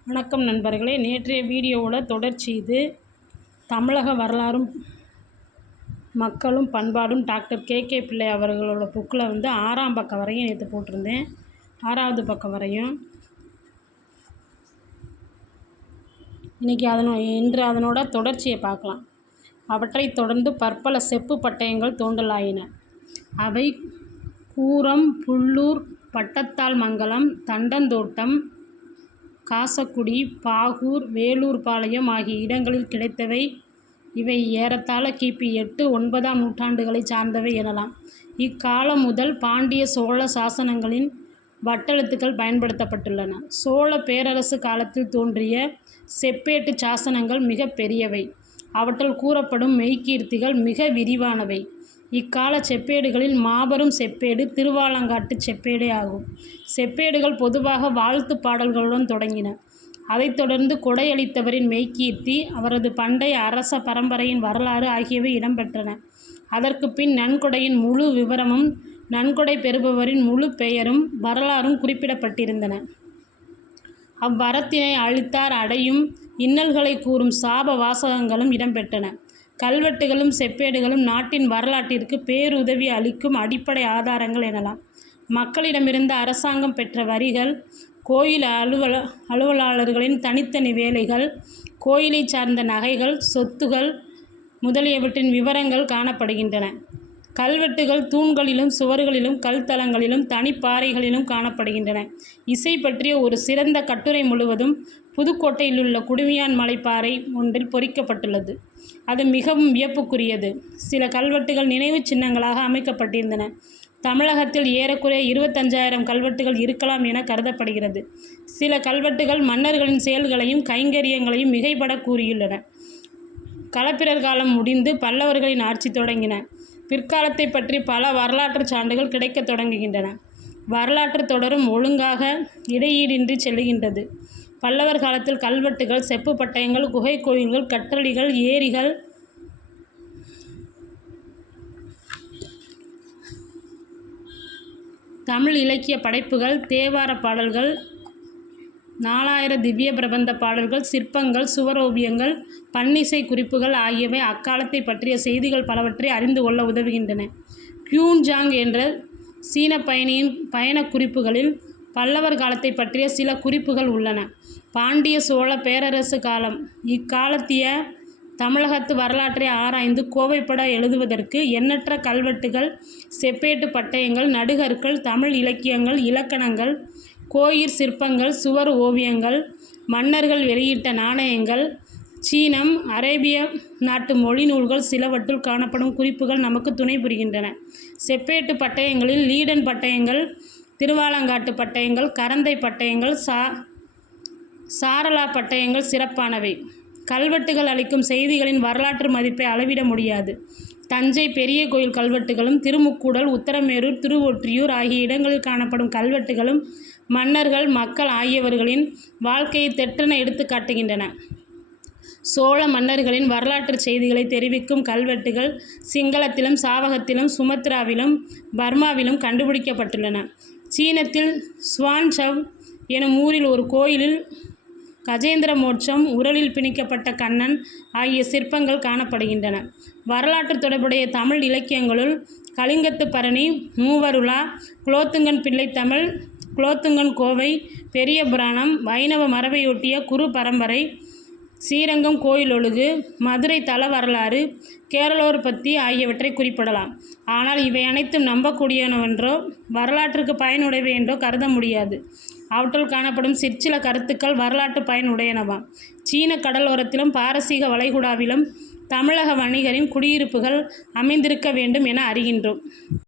வணக்கம் நண்பர்களே, நேற்றைய வீடியோவோட தொடர்ச்சி இது. தமிழக வரலாறும் மக்களும் பண்பாடும் டாக்டர் கே பிள்ளை அவர்களோட புக்கில் 6ஆம் பக்கம் வரையும் நேற்று போட்டிருந்தேன். 6வது பக்கம் வரையும் இன்றைக்கி இன்று அதனோட தொடர்ச்சியை பார்க்கலாம். அவற்றை தொடர்ந்து பற்பல செப்பு பட்டயங்கள் தோண்டலாயின. அவை கூரம், புல்லூர், பட்டத்தால் மங்கலம், தண்டந்தோட்டம், காசக்குடி, பாகூர், வேலூர்பாளையம் ஆகிய இடங்களில் கிடைத்தவை. இவை ஏறத்தாழ கிபி 8-9ஆம் நூற்றாண்டுகளை சார்ந்தவை எனலாம். இக்காலம் முதல் பாண்டிய சோழ சாசனங்களின் வட்டெழுத்துக்கள் பயன்படுத்தப்பட்டுள்ளன. சோழ பேரரசு காலத்தில் தோன்றிய செப்பேட்டு சாசனங்கள் மிக பெரியவை. அவற்றில் கூறப்படும் மெய்கீர்த்திகள் மிக விரிவானவை. இக்கால செப்பேடுகளில் மாபெரும் செப்பேடு திருவாலங்காட்டு செப்பேடே ஆகும். செப்பேடுகள் பொதுவாக வாழ்த்து பாடல்களுடன் தொடங்கின. அதைத் தொடர்ந்து கொடையளித்தவரின் மெய்கீர்த்தி, அவரது பண்டைய அரச பரம்பரையின் வரலாறு ஆகியவை இடம்பெற்றன. அதற்கு பின் நன்கொடையின் முழு விவரமும் நன்கொடை பெறுபவரின் முழு பெயரும் வரலாறும் குறிப்பிடப்பட்டிருந்தன. அவ்வரத்தினை அளித்தார் அடையும் இன்னல்களை கூறும் சாப வாசகங்களும் இடம்பெற்றன. கல்வெட்டுகளும் செப்பேடுகளும் நாட்டின் வரலாற்றிற்கு பேருதவி அளிக்கும் அடிப்படை ஆதாரங்கள் எனலாம். மக்களிடமிருந்து அரசாங்கம் பெற்ற வரிகள், கோயில் அலுவலாளர்களின் தனித்தனி வேலைகள், கோயிலை சார்ந்த நகைகள், சொத்துகள் முதலியவற்றின் விவரங்கள் காணப்படுகின்றன. கல்வெட்டுகள் தூண்களிலும் சுவர்களிலும் கல்தளங்களிலும் தனிப்பாறைகளிலும் காணப்படுகின்றன. இசை பற்றிய ஒரு சிறந்த கட்டுரை முழுவதும் புதுக்கோட்டையிலுள்ள குடுமியான் மலைப்பாறை ஒன்றில் பொறிக்கப்பட்டுள்ளது. அது மிகவும் வியப்புக்குரியது. சில கல்வெட்டுகள் நினைவு சின்னங்களாக அமைக்கப்பட்டிருந்தன. தமிழகத்தில் ஏறக்குறைய 25,000 கல்வெட்டுகள் இருக்கலாம் என கருதப்படுகிறது. சில கல்வெட்டுகள் மன்னர்களின் செயல்களையும் கைங்கரியங்களையும் மிகைபட கூறியுள்ளன. களப்பிரர் காலம் முடிந்து பல்லவர்களின் ஆட்சி தொடங்கின. பிற்காலத்தை பற்றி பல வரலாற்று சான்றுகள் கிடைக்க தொடங்குகின்றன. வரலாற்று தொடரும் ஒழுங்காக இடையீடின்றி செல்லுகின்றது. பல்லவர் காலத்தில் கல்வெட்டுகள், செப்பு பட்டயங்கள், குகை கோயில்கள், கற்றளிகள், ஏரிகள், தமிழ் இலக்கிய படைப்புகள், தேவார பாடல்கள், 4000 திவ்ய பிரபந்த பாடல்கள், சிற்பங்கள், சுவரோவியங்கள், பன்னிசை குறிப்புகள் ஆகியவை அக்காலத்தை பற்றிய செய்திகள் பலவற்றை அறிந்து கொள்ள உதவுகின்றன. கியூன்ஜாங் என்ற சீன பயணியின் பயண குறிப்புகளில் பல்லவர் காலத்தை பற்றிய சில குறிப்புகள் உள்ளன. பாண்டிய சோழ பேரரசு காலம். இக்காலத்திய தமிழகத்து வரலாற்றை ஆராய்ந்து கோவைப்பட எழுதுவதற்கு எண்ணற்ற கல்வெட்டுகள், செப்பேட்டு பட்டயங்கள், நடுகற்கள், தமிழ் இலக்கியங்கள், இலக்கணங்கள், கோயிற் சிற்பங்கள், சுவர் ஓவியங்கள், மன்னர்கள் வெளியிட்ட நாணயங்கள், சீனம், அரேபிய நாட்டு மொழி நூல்கள் சிலவற்றுள் காணப்படும் குறிப்புகள் நமக்கு துணை புரிகின்றன. செப்பேட்டு பட்டயங்களில் லீடன் பட்டயங்கள், திருவாலங்காட்டு பட்டயங்கள், கரந்தை பட்டயங்கள், சாரலா பட்டயங்கள் சிறப்பானவை. கல்வெட்டுகள் அளிக்கும் செய்திகளின் வரலாற்று மதிப்பை அளவிட முடியாது. தஞ்சை பெரிய கோயில் கல்வெட்டுகளும், திருமுக்கூடல், உத்தரமேரூர், திருவொற்றியூர் ஆகிய இடங்களில் காணப்படும் கல்வெட்டுகளும் மன்னர்கள், மக்கள் ஆகியவர்களின் வாழ்க்கையை தெற்றென எடுத்து காட்டுகின்றன. சோழ மன்னர்களின் வரலாற்று செய்திகளை தெரிவிக்கும் கல்வெட்டுகள் சிங்களத்திலும், சாவகத்திலும், சுமத்ராவிலும், பர்மாவிலும் கண்டுபிடிக்கப்பட்டுள்ளன. சீனத்தில் சுவான்சவ் எனும் ஊரில் ஒரு கோயிலில் கஜேந்திர மோட்சம், உரலில் பிணிக்கப்பட்ட கண்ணன் ஆகிய சிற்பங்கள் காணப்படுகின்றன. வரலாற்று தொடர்புடைய தமிழ் இலக்கியங்களுள் கலிங்கத்து பரணி, மூவருலா, குலோத்துங்கன் பிள்ளை தமிழ், குலோத்துங்கன் கோவை, பெரிய புராணம், வைணவ மரபையொட்டிய குரு பரம்பரை, ஸ்ரீரங்கம் கோயிலொழுகு, மதுரை தல வரலாறு, கேரளோற்பத்தி ஆகியவற்றை குறிப்பிடலாம். ஆனால் இவை அனைத்தும் நம்பக்கூடியனவென்றோ வரலாற்றுக்கு பயனுடையவை என்றோ கருத முடியாது. அவற்றுள் காணப்படும் சிற்சில கருத்துக்கள் வரலாற்று பயனுடையனவாம். சீன கடலோரத்திலும் பாரசீக வளைகுடாவிலும் தமிழக வணிகரின் குடியிருப்புகள் அமைந்திருக்க வேண்டும் என அறிகின்றோம்.